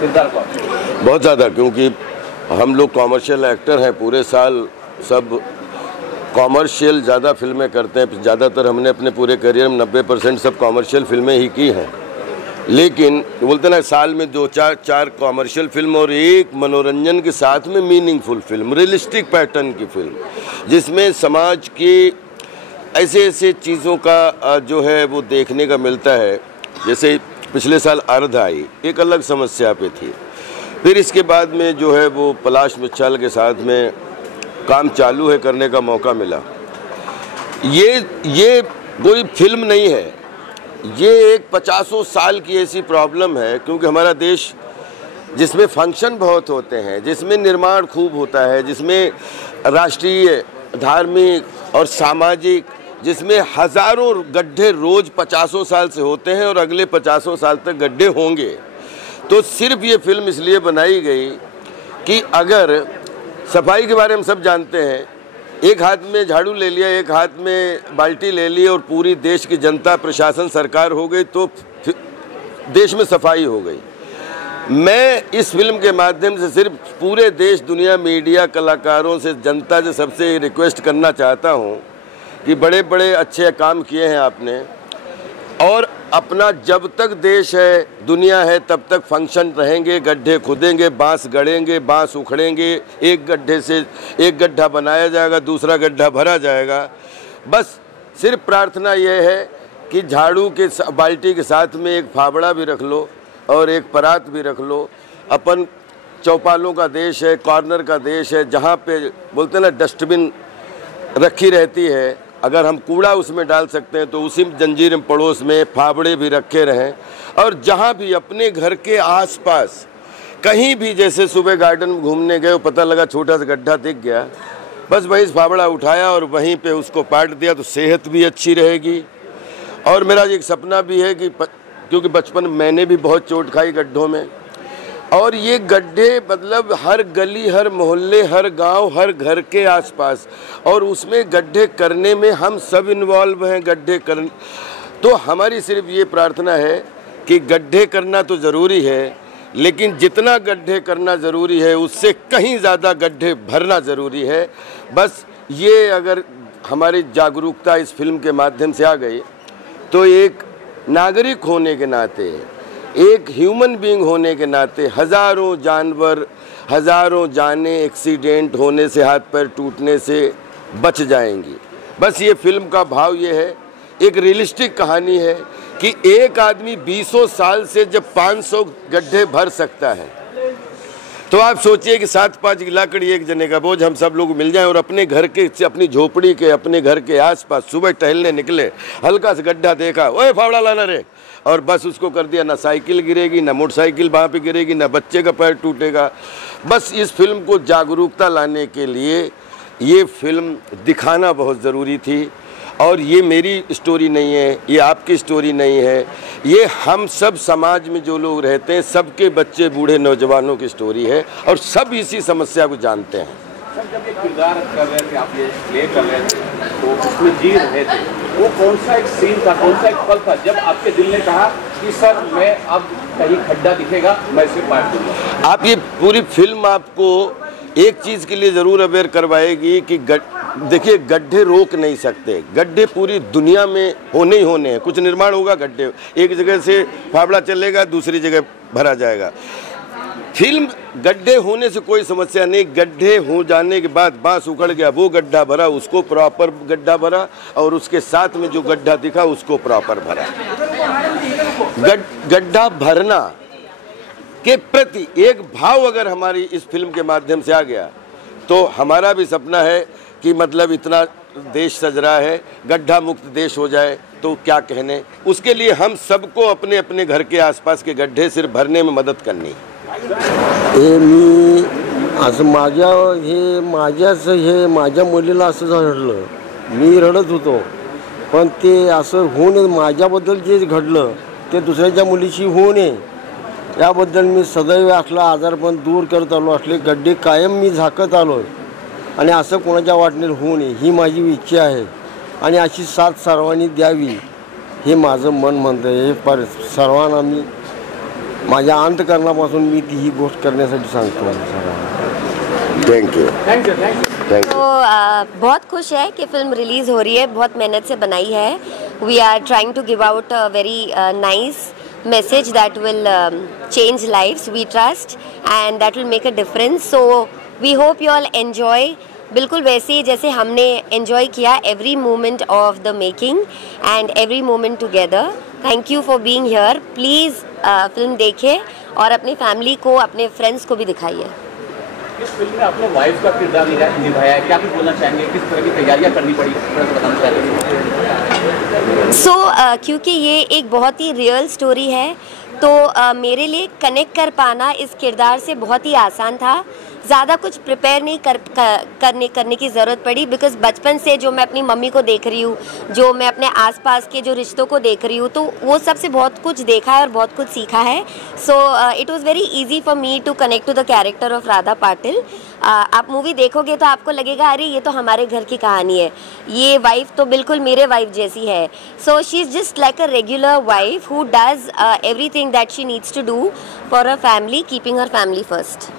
किरदार को? बहुत ज़्यादा, क्योंकि हम लोग कॉमर्शियल एक्टर हैं, पूरे साल सब कॉमर्शियल ज़्यादा फिल्में करते हैं। ज़्यादातर हमने अपने पूरे करियर में 90% सब कॉमर्शियल फिल्में ही की हैं। लेकिन बोलते ना, साल में 2-4 कॉमर्शियल फिल्म और एक मनोरंजन के साथ में मीनिंगफुल फिल्म, रियलिस्टिक पैटर्न की फिल्म, जिसमें समाज की ऐसे ऐसे चीज़ों का जो है वो देखने का मिलता है। जैसे पिछले साल अर्ध आई, एक अलग समस्या पे थी। फिर इसके बाद में जो है वो पलाश मिच्छाल के साथ में काम चालू है करने का मौका मिला। ये कोई फिल्म नहीं है, ये एक 50 साल की ऐसी प्रॉब्लम है। क्योंकि हमारा देश जिसमें फंक्शन बहुत होते हैं, जिसमें निर्माण खूब होता है, जिसमें राष्ट्रीय, धार्मिक और सामाजिक, जिसमें हज़ारों गड्ढे रोज़ 50 साल से होते हैं और अगले 50 साल तक गड्ढे होंगे, तो सिर्फ ये फिल्म इसलिए बनाई गई कि अगर सफाई के बारे में सब जानते हैं, एक हाथ में झाड़ू ले लिया, एक हाथ में बाल्टी ले ली और पूरी देश की जनता, प्रशासन, सरकार हो गई, तो देश में सफाई हो गई। मैं इस फिल्म के माध्यम से सिर्फ पूरे देश, दुनिया, मीडिया, कलाकारों से, जनता से सबसे रिक्वेस्ट करना चाहता हूँ कि बड़े बड़े अच्छे काम किए हैं आपने, और अपना जब तक देश है, दुनिया है, तब तक फंक्शन रहेंगे, गड्ढे खुदेंगे, बांस गड़ेंगे, बांस उखड़ेंगे, एक गड्ढे से एक गड्ढा बनाया जाएगा, दूसरा गड्ढा भरा जाएगा। बस सिर्फ प्रार्थना यह है कि झाड़ू के बाल्टी के साथ में एक फावड़ा भी रख लो और एक परात भी रख लो। अपन चौपालों का देश है, कॉर्नर का देश है, जहाँ पे बोलते ना डस्टबिन रखी रहती है, अगर हम कूड़ा उसमें डाल सकते हैं तो उसी जंजीर पड़ोस में फावड़े भी रखे रहें। और जहाँ भी अपने घर के आसपास कहीं भी, जैसे सुबह गार्डन में घूमने गए, पता लगा छोटा सा गड्ढा दिख गया, बस वहीं फावड़ा उठाया और वहीं पे उसको पाट दिया, तो सेहत भी अच्छी रहेगी। और मेरा एक सपना भी है कि क्योंकि बचपन मैंने भी बहुत चोट खाई गड्ढों में, और ये गड्ढे मतलब हर गली, हर मोहल्ले, हर गांव, हर घर के आसपास, और उसमें गड्ढे करने में हम सब इन्वॉल्व हैं। गड्ढे करने, तो हमारी सिर्फ ये प्रार्थना है कि गड्ढे करना तो ज़रूरी है, लेकिन जितना गड्ढे करना ज़रूरी है उससे कहीं ज़्यादा गड्ढे भरना ज़रूरी है। बस ये अगर हमारी जागरूकता इस फिल्म के माध्यम से आ गई, तो एक नागरिक होने के नाते, एक ह्यूमन बीइंग होने के नाते, हज़ारों जानवर, हज़ारों जानें एक्सीडेंट होने से, हाथ पैर टूटने से बच जाएंगी। बस ये फिल्म का भाव ये है, एक रियलिस्टिक कहानी है कि एक आदमी 20 साल से जब 500 गड्ढे भर सकता है, तो आप सोचिए कि 7-5 लकड़ी एक जने का बोझ हम सब लोग मिल जाएं और अपने घर के, अपनी झोपड़ी के, अपने घर के आसपास सुबह टहलने निकले, हल्का सा गड्ढा देखा, ओए फावड़ा लाना रे, और बस उसको कर दिया। ना साइकिल गिरेगी, ना मोटरसाइकिल वहाँ पे गिरेगी, ना बच्चे का पैर टूटेगा। बस इस फिल्म को जागरूकता लाने के लिए ये फिल्म दिखाना बहुत ज़रूरी थी। और ये मेरी स्टोरी नहीं है, ये आपकी स्टोरी नहीं है, ये हम सब समाज में जो लोग रहते हैं, सबके बच्चे, बूढ़े, नौजवानों की स्टोरी है, और सब इसी समस्या को जानते हैं। सर, जब ये किरदार कर रहे थे, आप ये प्ले कर रहे थे, तो उसमें जी रहे थे, वो कौन सा एक सीन था, कौन सा एक पल था जब आपके दिल ने कहा कि सर मैं अब कहीं खड्डा दिखेगा मैं इसे पाट दूंगा? आप ये पूरी फिल्म आपको एक चीज़ के लिए ज़रूर अवेयर करवाएगी कि देखिए, गड्ढे रोक नहीं सकते, गड्ढे पूरी दुनिया में होने ही होने हैं। कुछ निर्माण होगा, गड्ढे एक जगह से फावड़ा चलेगा, दूसरी जगह भरा जाएगा। फिल्म गड्ढे होने से कोई समस्या नहीं, गड्ढे हो जाने के बाद बांस उखड़ गया, वो गड्ढा भरा, उसको प्रॉपर गड्ढा भरा, और उसके साथ में जो गड्ढा दिखा उसको प्रॉपर भरा। गड्ढा भरना के प्रति एक भाव अगर हमारी इस फिल्म के माध्यम से आ गया, तो हमारा भी सपना है कि मतलब इतना देश सज रहा है, गड्ढा मुक्त देश हो जाए तो क्या कहने। उसके लिए हम सबको अपने अपने घर के आसपास के गड्ढे सिर्फ भरने में मदत करनी। मी असं माझ्या मुलीला असं घडलं, मी रडत होतो, पण ते असं होऊ नये, माझ्याबद्दल जे घडलं ते दुसऱ्याच्या मुलीशी होऊ नये याबद्दल मी सदैव असला आजारपण दूर करत आलो, असले गड्डे कायम मी झाकत आलो, आणि असं कोणाच्या वाटणीवर होऊ नये ही माझी इच्छा आहे, आणि अशी साथ सर्वांनी द्यावी हे माझं मन म्हणतं. हे सर्वांना मी माझ्या अंतकरणापासून मी ती ही गोष्ट करण्यासाठी सांगतो थैंक यू। तो बहुत खुश है कि फिल्म रिलीज़ हो रही है, बहुत मेहनत से बनाई है। We are trying to give out a very nice message that will change lives, we trust, and that will make a difference. So we hope you all enjoy, बिल्कुल वैसे ही जैसे हमने enjoy किया every moment of the making and every moment together. Thank you for being here. Please film देखें और अपनी family को, अपने फ्रेंड्स को भी दिखाइए। इस फिल्म में आपने वाइफ का किरदार निभाया है, क्या कुछ बोलना चाहेंगे, किस तरह की तैयारियां करनी पड़ी, बताना चाहेंगे? सो क्योंकि ये एक बहुत ही रियल स्टोरी है तो मेरे लिए कनेक्ट कर पाना इस किरदार से बहुत ही आसान था। ज़्यादा कुछ प्रिपेयर नहीं करने की ज़रूरत पड़ी, बिकॉज़ बचपन से जो मैं अपनी मम्मी को देख रही हूँ, जो मैं अपने आसपास के जो रिश्तों को देख रही हूँ, तो वो सबसे बहुत कुछ देखा है और बहुत कुछ सीखा है। So it was very easy for me to connect to the character of Radha Patil. आप मूवी देखोगे तो आपको लगेगा अरे ये तो हमारे घर की कहानी है, ये वाइफ तो बिल्कुल मेरे वाइफ जैसी है। So she is just like a regular wife who does everything that she needs to do for a family, keeping her family first.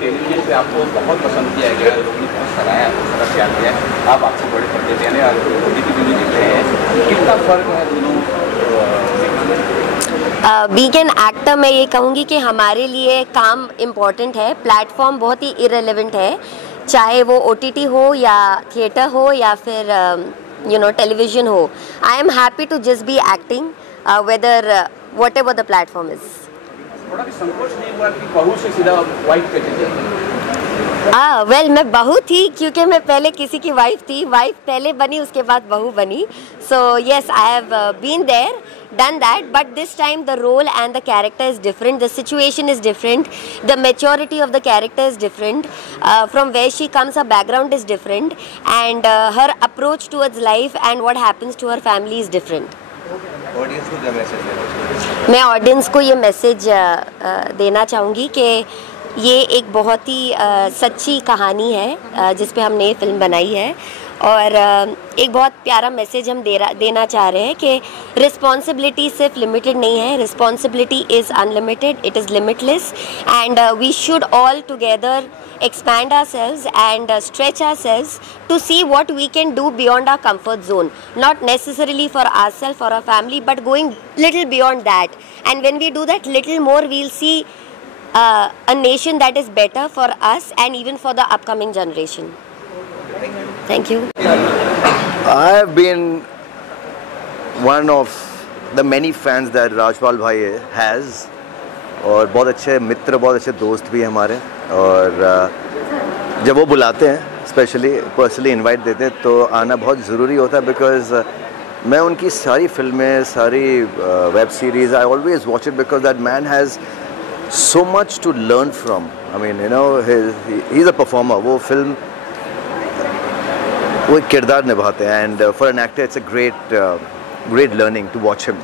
Television पे आपको बहुत पसंद किया गया, लोगों ने बहुत सराहा, बहुत प्यार किया, आप आपको बड़े पर्दे पे यानी OTT पे भी देख रहे हैं, कितना फ़र्क है दोनों? बीइंग एन एक्टर मैं ये कहूँगी कि हमारे लिए काम इम्पॉर्टेंट है, प्लेटफॉर्म बहुत ही इरेलेवेंट है, चाहे वो OTT हो या थिएटर हो या फिर टेलीविजन हो। I am happy to just be acting whether whatever the platform is. थोड़ा भी संकोच नहीं हुआ कि बहू से सीधा वाइफ पे चले जाए? वेल मैं बहू थी क्योंकि मैं पहले किसी की वाइफ थी, वाइफ पहले बनी उसके बाद बहू बनी। So yes I have been there, done that, but this time the role and the character is different, the situation is different, the maturity of the character is different, from where she comes her background is different, and her approach towards life and what happens to her family is different. Audience को क्या message देना? मैं audience को ये message देना चाहूँगी कि ये एक बहुत ही सच्ची कहानी है जिस पे हमने ये फिल्म बनाई है, और एक बहुत प्यारा मैसेज हम देना चाह रहे हैं कि रिस्पॉन्सिबिलिटी सिर्फ लिमिटेड नहीं है, responsibility is unlimited, it is limitless, and we should all together expand ourselves and stretch ourselves to see what we can do beyond our comfort zone, not necessarily for ourselves, for our family, but going little beyond that. And when we do that little more, we'll see a nation that is better for us and even for the upcoming generation. Thank you. I have been one of the many fans that Rajpal bhai has, और बहुत अच्छे मित्र, बहुत अच्छे दोस्त भी हैं हमारे, और जब वो बुलाते हैं, स्पेशली पर्सनली इनवाइट देते हैं, तो आना बहुत ज़रूरी होता है, बिकॉज़ मैं उनकी सारी फिल्में, सारी web series, I always watch it because that man has so much to learn from. I mean he is a performer, वो फिल्म वो एक किरदार निभाते हैं, and for an actor it's a great learning to watch him.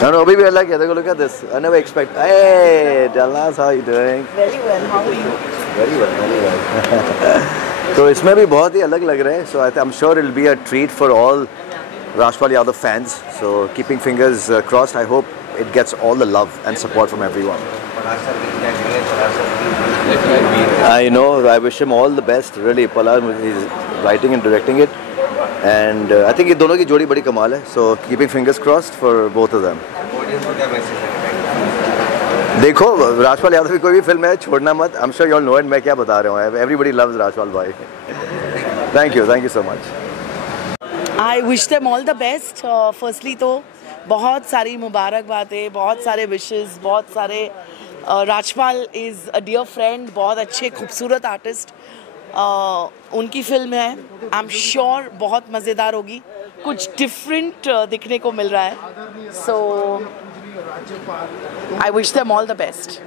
No, अभी भी अलग है, देखो, look at this. I never expect. Hey, Dallas, how you doing? Very well. How are you? Very well. तो इसमें भी बहुत ही अलग लग रहे हैं. So I'm sure it'll be a treat for all Rajpal Yadav fans. So keeping fingers crossed. I hope it gets all the love and support from everyone. I know. I wish him all the best. Really, Pala, he's writing and directing it. And I think ये दोनों की जोड़ी बड़ी कमाल है, so keeping fingers crossed for both of them. देखो, राजपाल यादव की कोई भी फिल्म है, छोड़ना मत. I'm sure you all know it. मैं क्या बता रहा हूँ. Everybody loves राजपाल भाई. Thank you so much. I wish them all the best. Firstly तो बहुत सारी मुबारकबादें, बहुत सारे विशेस, बहुत सारे Rajpal is a dear friend, बहुत अच्छे खूबसूरत आर्टिस्ट. उनकी फिल्म है, आई एम श्योर बहुत मज़ेदार होगी, कुछ डिफरेंट दिखने को मिल रहा है. So I wish them all the best,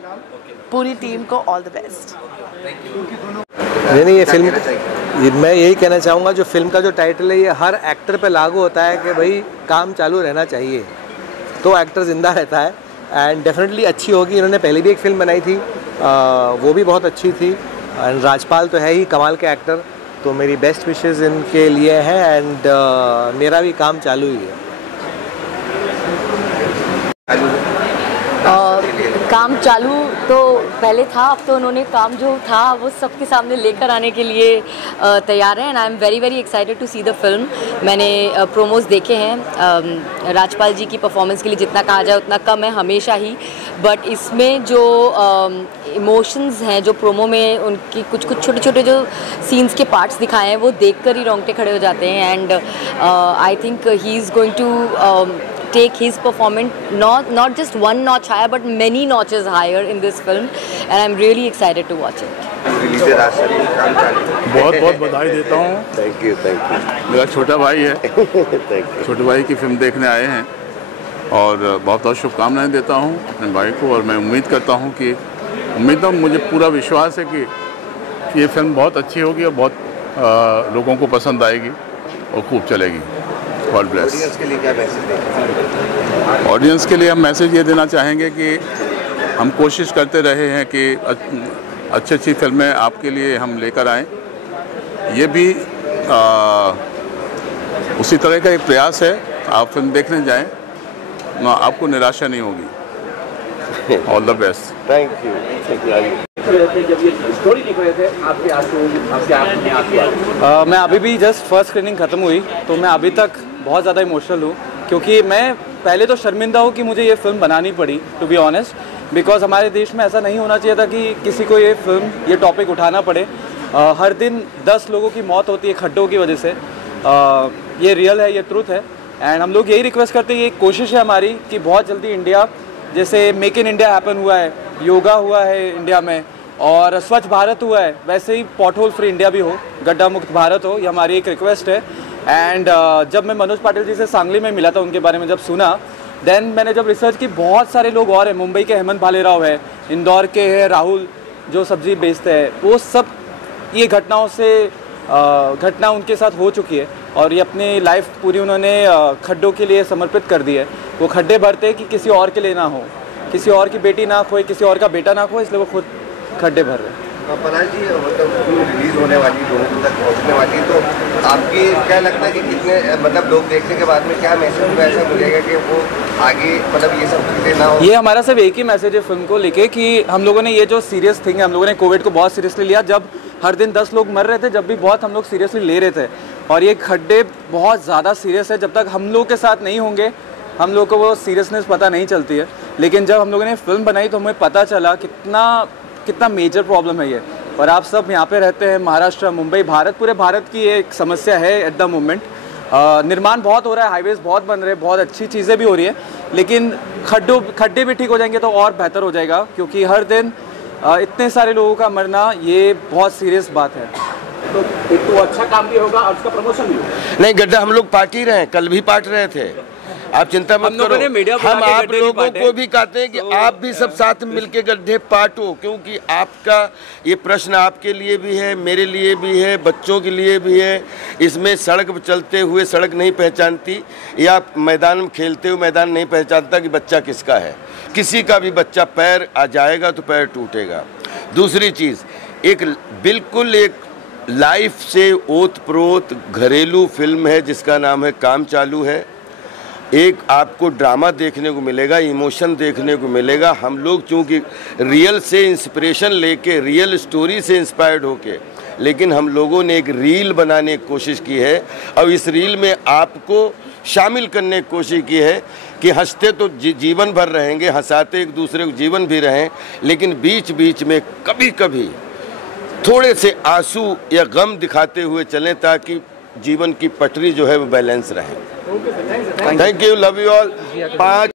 पूरी टीम को ऑल द बेस्ट. नहीं, ये फिल्म मैं यही कहना चाहूँगा, जो फिल्म का जो टाइटल है ये हर एक्टर पे लागू होता है कि भाई काम चालू रहना चाहिए, तो एक्टर ज़िंदा रहता है. एंड डेफिनेटली अच्छी होगी. इन्होंने पहले भी एक फ़िल्म बनाई थी, वो भी बहुत अच्छी थी. एंड राजपाल तो है ही कमाल के एक्टर, तो मेरी बेस्ट विशेज़ इनके लिए हैं. एंड मेरा भी काम चालू ही है. काम चालू तो पहले था, अब तो उन्होंने काम जो था वो सबके सामने लेकर आने के लिए तैयार हैं। And I am very very excited to see the film. मैंने प्रोमोज देखे हैं। राजपाल जी की परफॉर्मेंस के लिए जितना कहा जाए उतना कम है हमेशा ही, बट इसमें जो इमोशंस हैं, जो प्रोमो में उनकी कुछ छोटे छोटे जो सीन्स के पार्ट्स दिखाए हैं, वो देखकर ही रोंगटे खड़े हो जाते हैं। And I think he is going to take his performance not just one notch higher but many notches higher in this film, and I'm really excited to watch it. बहुत बहुत बधाई देता हूँ। थैंक यू मेरा छोटा भाई है छोटे भाई की फिल्म देखने आए हैं और बहुत बहुत शुभकामनाएं देता हूँ अपने भाई को। और मैं उम्मीद करता हूँ कि मुझे पूरा विश्वास है कि ये फिल्म बहुत अच्छी होगी और बहुत लोगों को पसंद आएगी और खूब चलेगी। God bless. ऑडियंस के लिए क्या मैसेज देंगे? ऑडियंस के लिए हम मैसेज ये देना चाहेंगे कि हम कोशिश करते रहे हैं कि अच्छी अच्छी फिल्में आपके लिए हम लेकर आएँ। ये भी उसी तरह का एक प्रयास है। आप फिल्म देखने जाएं, आपको निराशा नहीं होगी। All the best. Thank you. जब ये स्टोरी लिख रहे थे आपके आंसू मैं अभी भी जस्ट फर्स्ट स्क्रीनिंग ख़त्म हुई तो मैं अभी तक बहुत ज़्यादा इमोशनल हूँ, क्योंकि मैं पहले तो शर्मिंदा हूँ कि मुझे ये फ़िल्म बनानी पड़ी, टू बी ऑनेस्ट, बिकॉज हमारे देश में ऐसा नहीं होना चाहिए था कि किसी को ये फिल्म, ये टॉपिक उठाना पड़े। हर दिन 10 लोगों की मौत होती है खड्डों की वजह से। ये रियल है, ये ट्रूथ है। एंड हम लोग यही रिक्वेस्ट करते हैं, ये कोशिश है हमारी कि बहुत जल्दी इंडिया, जैसे मेक इन इंडिया हैपन हुआ है, योगा हुआ है इंडिया में, और स्वच्छ भारत हुआ है, वैसे ही पॉटहोल फ्री इंडिया भी हो, गड्ढा मुक्त भारत हो। ये हमारी एक रिक्वेस्ट है। एंड जब मैं मनोज पाटिल जी से सांगली में मिला था, उनके बारे में जब सुना, देन मैंने जब रिसर्च की, बहुत सारे लोग और हैं, मुंबई के हेमंत भालेराव है, इंदौर के है राहुल जो सब्जी बेचते हैं, वो सब ये घटना उनके साथ हो चुकी है और ये अपनी लाइफ पूरी उन्होंने खड्डों के लिए समर्पित कर दी है। वो खड्डे भरते कि किसी और के लिए ना हो, किसी और की बेटी ना खोए, किसी और का बेटा ना खोए, इसलिए वो खुद खड्डे भर रहे हैं। पराग जी, मतलब रिलीज होने वाली, लोगों तक पहुंचने वाली, तो आपकी क्या लगता है कि कितने, मतलब लोग देखने के बाद में क्या मैसेज उनको ऐसा मिलेगा कि वो आगे, मतलब ये सब चीज़ें ना हो? ये हमारा सिर्फ एक ही मैसेज है फिल्म को लेके कि हम लोगों ने ये जो सीरियस थिंग है, हम लोगों ने कोविड को बहुत सीरियसली लिया। जब हर दिन 10 लोग मर रहे थे, जब भी बहुत हम लोग सीरियसली ले रहे थे, और ये खड्डे बहुत ज़्यादा सीरियस है। जब तक हम लोग के साथ नहीं होंगे, हम लोग को वो सीरियसनेस पता नहीं चलती है। लेकिन जब हम लोगों ने फिल्म बनाई तो हमें पता चला कितना मेजर प्रॉब्लम है ये। और आप सब यहाँ पे रहते हैं, महाराष्ट्र, मुंबई, भारत, पूरे भारत की एक समस्या है एट द मोमेंट। निर्माण बहुत हो रहा है, हाईवेज बहुत बन रहे हैं, बहुत अच्छी चीज़ें भी हो रही है, लेकिन खड्डे भी ठीक हो जाएंगे तो और बेहतर हो जाएगा, क्योंकि हर दिन इतने सारे लोगों का मरना, ये बहुत सीरियस बात है। तो अच्छा काम भी होगा और उसका प्रमोशन भी होगा। नहीं, गड्ढा हम लोग पार्ट ही रहे हैं, कल भी पार्ट रहे थे, आप चिंता मत करो। हम आप लोगों को भी कहते हैं कि आप भी सब साथ मिलके गड्ढे पाटो, क्योंकि आपका ये प्रश्न आपके लिए भी है, मेरे लिए भी है, बच्चों के लिए भी है। इसमें सड़क पर चलते हुए सड़क नहीं पहचानती, या मैदान में खेलते हुए मैदान नहीं पहचानता कि बच्चा किसका है। किसी का भी बच्चा पैर आ जाएगा तो पैर टूटेगा। दूसरी चीज़, बिल्कुल एक लाइफ से ओत-प्रोत घरेलू फिल्म है जिसका नाम है काम चालू है। एक आपको ड्रामा देखने को मिलेगा, इमोशन देखने को मिलेगा। हम लोग चूँकि रियल से इंस्पिरेशन लेके, रियल स्टोरी से इंस्पायर्ड होके, लेकिन हम लोगों ने एक रील बनाने की कोशिश की है और इस रील में आपको शामिल करने की कोशिश की है कि हंसते तो जीवन भर रहेंगे, हंसाते एक दूसरे को जीवन भी रहें, लेकिन बीच बीच में कभी कभी थोड़े से आंसू या गम दिखाते हुए चलें, ताकि जीवन की पटरी जो है वो बैलेंस रहे। Thank you, love you all. 5